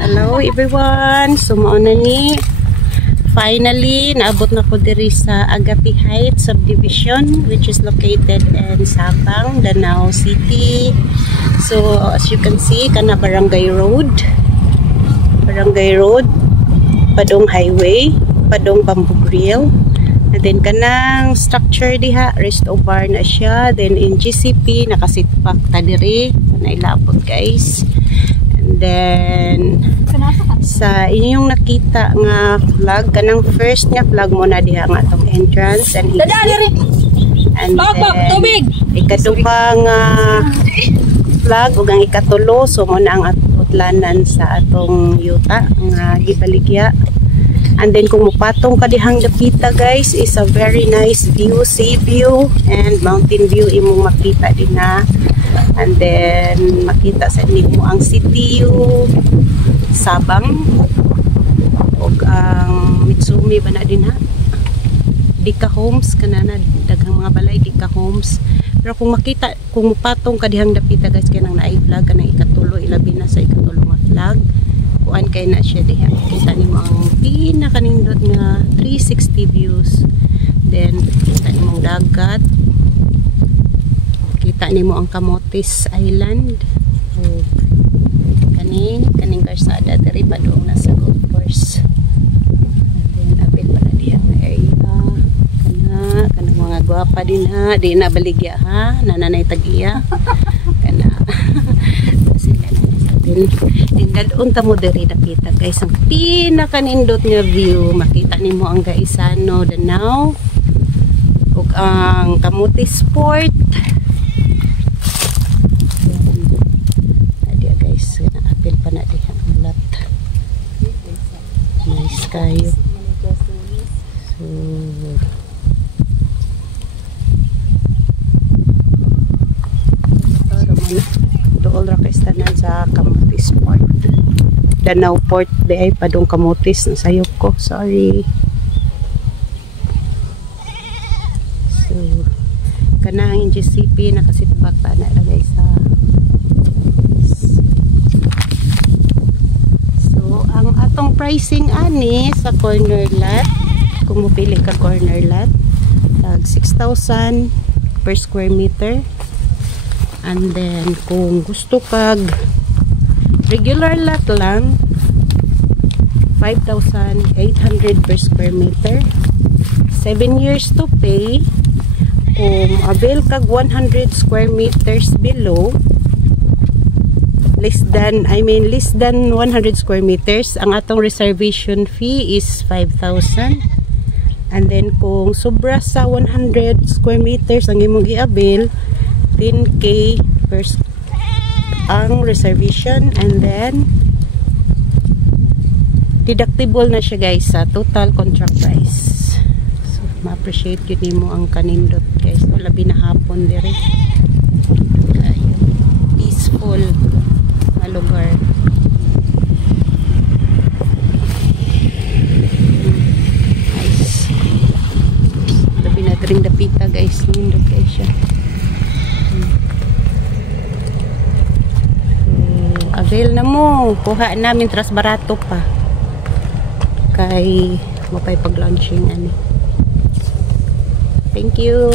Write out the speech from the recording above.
Hello everyone. So mao na ni finally naabot na ko diri sa Agapi Heights subdivision which is located in Sabang, Danao City. So as you can see kana Barangay Road, Padong Highway, Padong Bamboo Grill. And then kanang structure diha rest of bar na siya. Then in GCP nakasitpak ta diri na ilabot guys. And then sa inyong nakita nga flag, kanang first nga flag mo na diha nga atong entrance and exit. And then ikaduha nga flag ug ang ikatulo so mo na ang utlanan sa atong yuta nga gibaligya. And then kung mupatong ka dihang dapita guys is a very nice view, sea view and mountain view imong makita din na. And then makita sa inyo ang city Sabang ug ang Mitsumi ba na din ha. Dika Homes kanana daghang mga balay Dika Homes. Pero kung makita kung mupatong ka dihang dapita guys kay nang naay flag kanang ikatulo ilabi na sa ikatulo nga flag. Kuan kay na siya diha. Kita nimo ang pinakanindot nga 360 views. Then kita nimo ang dagat. Kita nimo ang Camotes Island. O kaning karsada diri padung nasa golf course. Then apil pala diha nga area. Kana mga gwapa din ha. Di na baligya ha. Nananay tagiya. Kana sila dadon ta mo diri nakita guys ang pinakanindot nga view. Makita nimo ang Gaisano, Danao ug ang Camotes Port. Ayan guys, apil pa na diha ang ulat. Nice kayo. Dool ra kay tanan sa Camotes Port. Danao Port di ay padung Camotes nasayop ko. Sorry. So kanang GCP nakasitbak ta na guys sa. So ang atong pricing ani sa corner lot kung mopili ka corner lot tag 6,000 per square meter. And then kung gusto kag regular lot lang 5,800 per square meter. 7 years to pay. Kung avail kag 100 square meters below less than 100 square meters ang atong reservation fee is 5,000. And then kung sobra sa 100 square meters ang imong i-avail 10k per ang reservation. And then deductible na siya guys sa total contract price. So ma-appreciate yun nimo ang kanindot guys. Labi na hapon dire. Peaceful na lugar. Nice. Labi na dring dapita guys. Nindot guys siya. Avail na mo. Kuha namin tras barato pa. Kay mapay pag-launching ani. Thank you.